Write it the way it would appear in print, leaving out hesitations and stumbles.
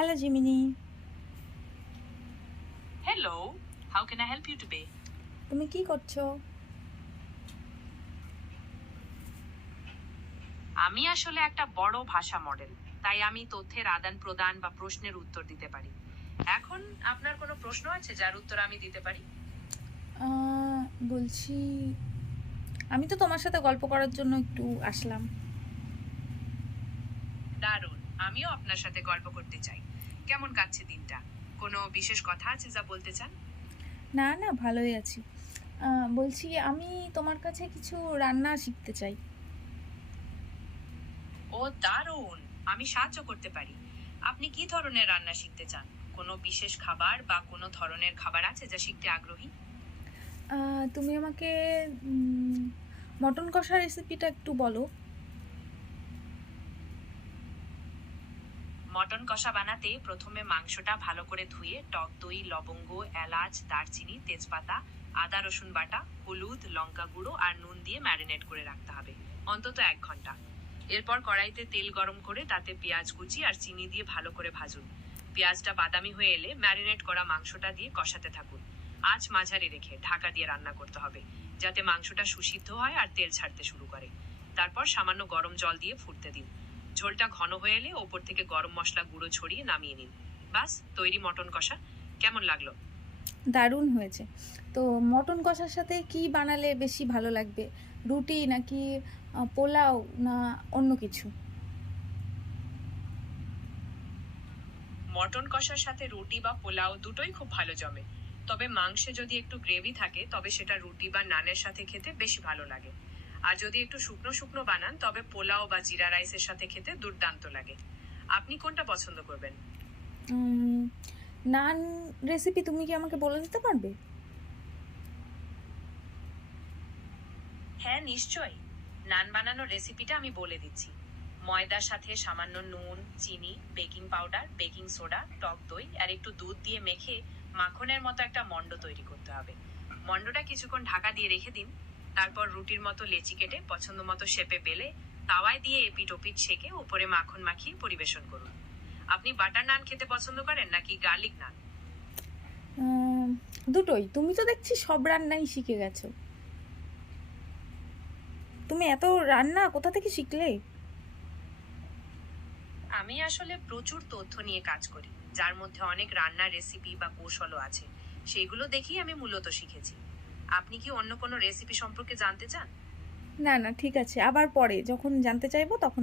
Hello, Jiminy. Hello, how can I help you today? তুমি কি করছো? আমি আসলে একটা বড় ভাষা মডেল, তাই আমি তথ্যের আদান প্রদান বা প্রশ্নের উত্তর দিতে পারি। এখন আপনার কোনো প্রশ্ন আছে যার উত্তর আমি দিতে পারি? বলছি আমি তো তোমার সাথে গল্প করার জন্য একটু আসলাম। দারুণ, আমিও আপনার সাথে গল্প করতে চাই। কেমন কাটছে দিনটা? কোনো বিশেষ কথা আছে যা বলতে চান? না না, ভালোই আছি। বলছি আমি তোমার কাছে কিছু রান্না শিখতে চাই। ও দারুণ, আমি সাহায্য করতে পারি। আপনি কি ধরনের রান্না শিখতে চান? কোনো বিশেষ খাবার বা কোনো ধরনের খাবার আছে যা শিখতে আগ্রহী? তুমি আমাকে মটন কষা রেসিপিটা একটু বলো। মটন কষা বানাতে প্রথমে মাংসটা ভালো করে ধুয়ে টক দই, লবঙ্গ, এলাচ, দারচিনি, তেজপাতা, আদা রসুন বাটা, হলুদ, লঙ্কা গুঁড়ো আর নুন দিয়ে ম্যারিনেট করে রাখতে হবে অন্তত 1 ঘন্টা। এরপর কড়াইতে তেল গরম করে তাতে পেঁয়াজ কুচি আর চিনি দিয়ে ভালো করে ভাজুন। পেঁয়াজটা বাদামি হয়ে এলে ম্যারিনেট করা মাংসটা দিয়ে কষাতে থাকুন। আঁচ মাঝারি রেখে ঢাকা দিয়ে রান্না করতে হবে, যাতে মাংসটা সুসিদ্ধ হয় আর তেল ছাড়তে শুরু করে। তারপর সামান্য গরম জল দিয়ে ফুটতে দিন। ঝোলটা ঘন হয়ে এলে ওপর থেকে গরম মশলা গুঁড়ো ছড়িয়ে নামিয়ে নিন। বাস, তৈরি মটন কষা। কেমন লাগলো? দারুণ হয়েছে। তো মটন কষার সাথে কি বানালে বেশি ভালো লাগবে? রুটি নাকি পোলাও না অন্য কিছু? মটন কষার সাথে রুটি বা পোলাও দুটোই খুব ভালো জমে। তবে মাংসে যদি একটু গ্রেভি থাকে তবে সেটা রুটি বা নানের সাথে খেতে বেশি ভালো লাগে। আর যদি একটু শুকনো শুকনো বানান তবে পোলাও বা জিরা রাইসের সাথে খেতে দুর্দান্ত লাগে। আপনি কোনটা পছন্দ করবেন? উম, নান রেসিপি তুমি কি আমাকে বলে দিতে পারবে? হ্যাঁ, নিশ্চয়ই। নান বানানোর রেসিপিটা আমি বলে দিচ্ছি। ময়দার সাথে সামান্য নুন, চিনি, বেকিং পাউডার, বেকিং সোডা, টক দই আর একটু দুধ দিয়ে মেখে মাখনের মতো একটা মণ্ড তৈরি করতে হবে। মণ্ডটা কিছুক্ষণ ঢাকা দিয়ে রেখে দিন। তারপর রুটির মতো লেচি কেটে পছন্দ মতো শেপে বেলে তাওয়ায় দিয়ে এপিট ওপিট সেকে উপরে মাখন মাখিয়ে পরিবেশন করুন। আপনি বাটার নান খেতে পছন্দ করেন নাকি গার্লিক নান? উম, দুটোই। তুমি তো দেখছি সব রান্নাই শিখে গেছো। তুমি এত রান্না কোথা থেকে শিখলে? আমি আসলে প্রচুর তথ্য নিয়ে কাজ করি, যার মধ্যে অনেক রান্নার রেসিপি বা কৌশলও আছে। সেগুলো দেখেই আমি মূলত শিখেছি। আপনি কি অন্য কোনো রেসিপি সম্পর্কে জানতে চান? না না, ঠিক আছে, আবার পরে যখন জানতে চাইবো তখন